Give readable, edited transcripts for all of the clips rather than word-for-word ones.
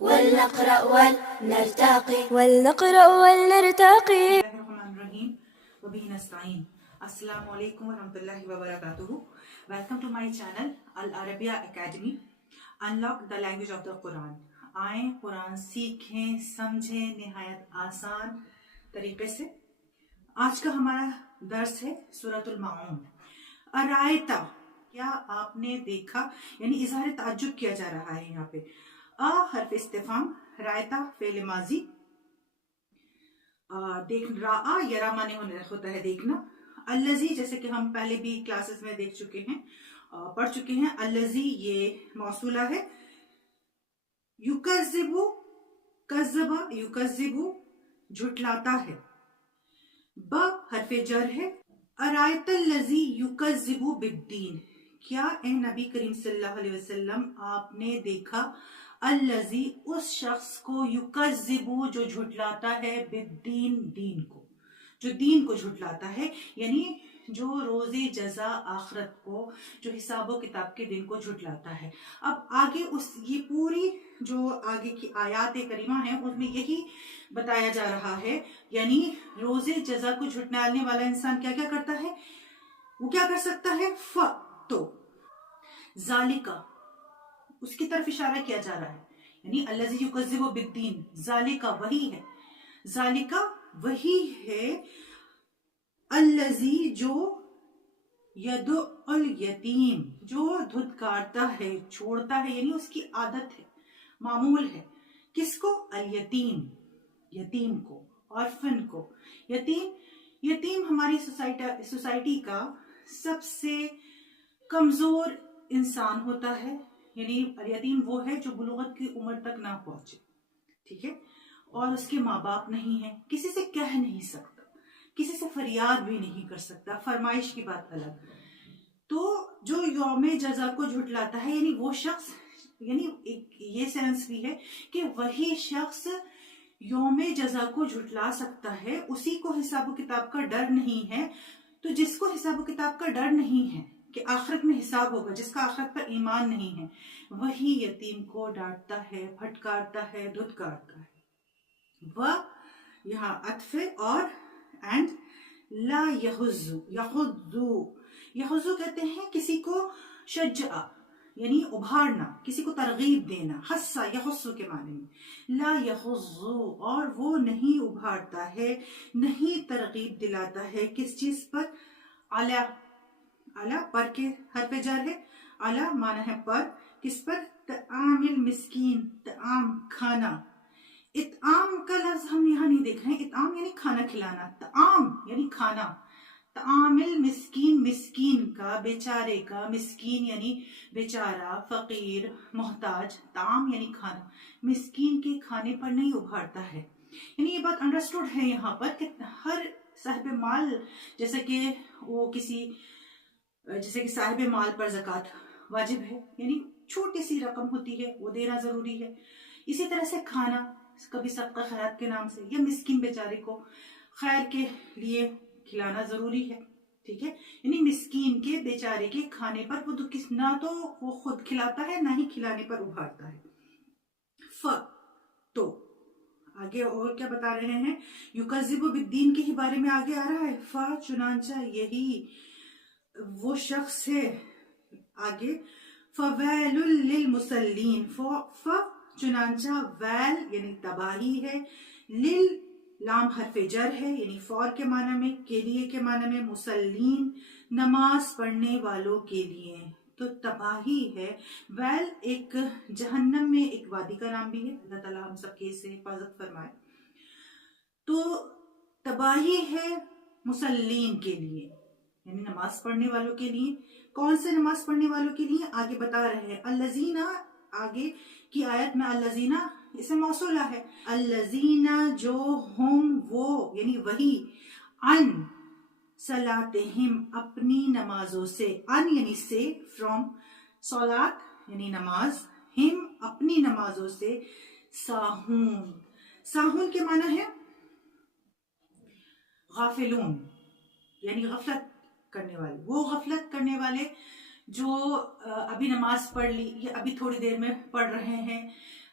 ولنقرأ ولنرتقي الرحیم وبہ نستعین. السلام علیکم ورحمۃ اللہ وبرکاتہ. ویلکم ٹو مائی چینل العربیہ academy. Unlock the language of the Quran. آئیں قرآن سیکھیں سمجھیں نہایت آسان طریقے سے. آج کا ہمارا درس ہے سورۃ المعون. ارائیتا، کیا آپ نے دیکھا، یعنی اظہار تعجب کیا جا رہا ہے یہاں پہ. حرف استفہام، رائتا فعل ماضی. رآ یا معنی ہوتا ہے دیکھنا. الذی، جیسے کہ ہم پہلے بھی کلاسز میں دیکھ چکے ہیں، پڑھ چکے ہیں. الذی یہ موصولہ ہے. یکذب، کذب یکذب جھٹلاتا ہے. حرف جر ہے. ارائیت الذی یکذب بالدین، کیا اے نبی کریم صلی اللہ علیہ وسلم آپ نے دیکھا الذی، اس شخص کو، یکذب جو جھٹلاتا ہے، بالدین دین کو، جو دین کو جھٹلاتا ہے، یعنی جو روز جزا آخرت کو، جو حساب و کتاب کے دن کو جھٹلاتا ہے. اب آگے یہ پوری جو آگے کی آیات کریمہ ہیں اس میں یہی بتایا جا رہا ہے، یعنی روز جزا کو جھٹلانے والا انسان کیا کیا کرتا ہے، وہ کیا کر سکتا ہے. تو ذالکا، اس کی طرف اشارہ کیا جا رہا ہے، یعنی الذی یکذب بالدین، ذالکا وہی ہے، ذالکا وہی ہے، الذی جو، یدعو الیتیم جو دھتکارتا ہے، چھوڑتا ہے، یعنی اس کی عادت ہے، معمول ہے. کس کو؟ الیتیم، یتیم کو، آرفن کو. یتیم ہماری سوسائٹی کا سب سے کمزور انسان ہوتا ہے. یعنی یتیم وہ ہے جو بلوغت کی عمر تک نہ پہنچے، ٹھیک ہے، اور اس کے ماں باپ نہیں ہیں، کسی سے کہہ نہیں سکتا، کسی سے فریاد بھی نہیں کر سکتا، فرمائش کی بات الگ. تو جو یوم جزا کو جھٹلاتا ہے، یعنی وہ شخص، یعنی ایک یہ سینس بھی ہے کہ وہی شخص یوم جزا کو جھٹلا سکتا ہے، اسی کو حساب و کتاب کا ڈر نہیں ہے. تو جس کو حساب و کتاب کا ڈر نہیں ہے کہ آخرت میں حساب ہوگا، جس کا آخرت پر ایمان نہیں ہے، وہی یتیم کو ڈانٹتا ہے، پھٹکارتا ہے، دھتکارتا ہے. وہ یہاں عطف اور اینڈ. لا یحضو، یحضو کہتے ہیں کسی کو شجع، یعنی ابھارنا، کسی کو ترغیب دینا. حسا یحسو کے معنی میں. لا یحضو، اور وہ نہیں ابھارتا ہے، نہیں ترغیب دلاتا ہے. کس چیز پر؟ علی، علی پر کے حرف جر ہے. علی معنی ہے پر، کس پر؟ طعام المسکین، طعام کھانا. اطعام کا لفظ ہم یہاں نہیں دیکھ رہے ہیں. اطعام یعنی کھانا کھلانا، طعام یعنی کھانا. طعام المسکین، مسکین کا، بیچارے کا. مسکین یعنی بیچارہ، فقیر، محتاج. طعام یعنی کھانا. مسکین کے کھانے پر نہیں ابھارتا ہے. یعنی یہ بات انڈرسٹوڈ ہے یہاں پر کہ ہر صاحب مال، جیسے کہ وہ جیسے کہ صاحب مال پر زکوٰۃ واجب ہے، یعنی چھوٹی سی رقم ہوتی ہے، وہ دینا ضروری ہے. اسی طرح سے کھانا، کبھی صدقہ خیرات کے نام سے، یا مسکین بیچارے کو خیر کے لیے کھلانا ضروری ہے، ٹھیک ہے. یعنی مسکین کے، بیچارے کے کھانے پر وہ نہ تو وہ خود کھلاتا ہے، نہ ہی کھلانے پر ابھارتا ہے. تو آگے اور کیا بتا رہے ہیں، یکذب بالدین کے ہی بارے میں آگے آ رہا ہے. چنانچہ یہی وہ شخص ہے. آگے فویل للمصلین. چنانچہ ویل یعنی تباہی ہے. لام حرف جر ہے، یعنی فور کے معنی میں، کے لیے کے معنی میں. مسلین نماز پڑھنے والوں کے لیے، تو تباہی ہے. ویل ایک جہنم میں ایک وادی کا نام بھی ہے. اللہ تعالیٰ ہم سب کی اس سے حفاظت فرمائے. تو تباہی ہے مسلین کے لیے، یعنی نماز پڑھنے والوں کے لیے. کون سے نماز پڑھنے والوں کے لیے؟ آگے بتا رہے ہیں. الذین، آگے کی آیت میں الذین اسے موصولہ ہے. الذین جو، ہم وہ، یعنی وہی، ان صلاتہم اپنی نمازوں سے. ان یعنی سے، فرام صلات یعنی نماز، ہم اپنی نمازوں سے. ساہون، ساہون کے معنی ہے غافلون، یعنی غفلت کرنے والے. وہ غفلت کرنے والے جو ابھی نماز پڑھ لی یا ابھی تھوڑی دیر میں پڑھ رہے ہیں،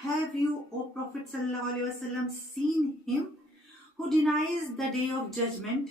have you, O Prophet sallallahu alaihi wasallam, seen him who denies the day of judgment?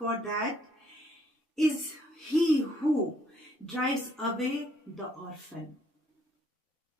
for that is he who drives away the orphan.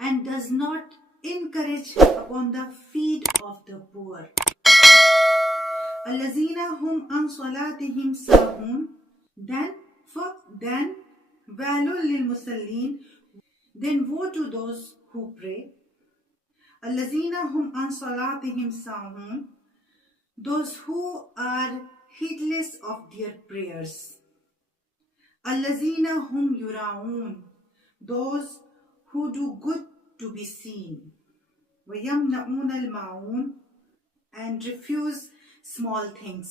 and does not encourage upon the feet of the poor. Allazina hum an salatihim sahun, then walul lil musallin, then woe to those who pray. Allazina hum an salatihim sahun, those who are heedless of their prayers. Allazina hum yuraun, those who do good to be seen. وَيَمْنَعُونَ الْمَعُونَ, and refuse small things.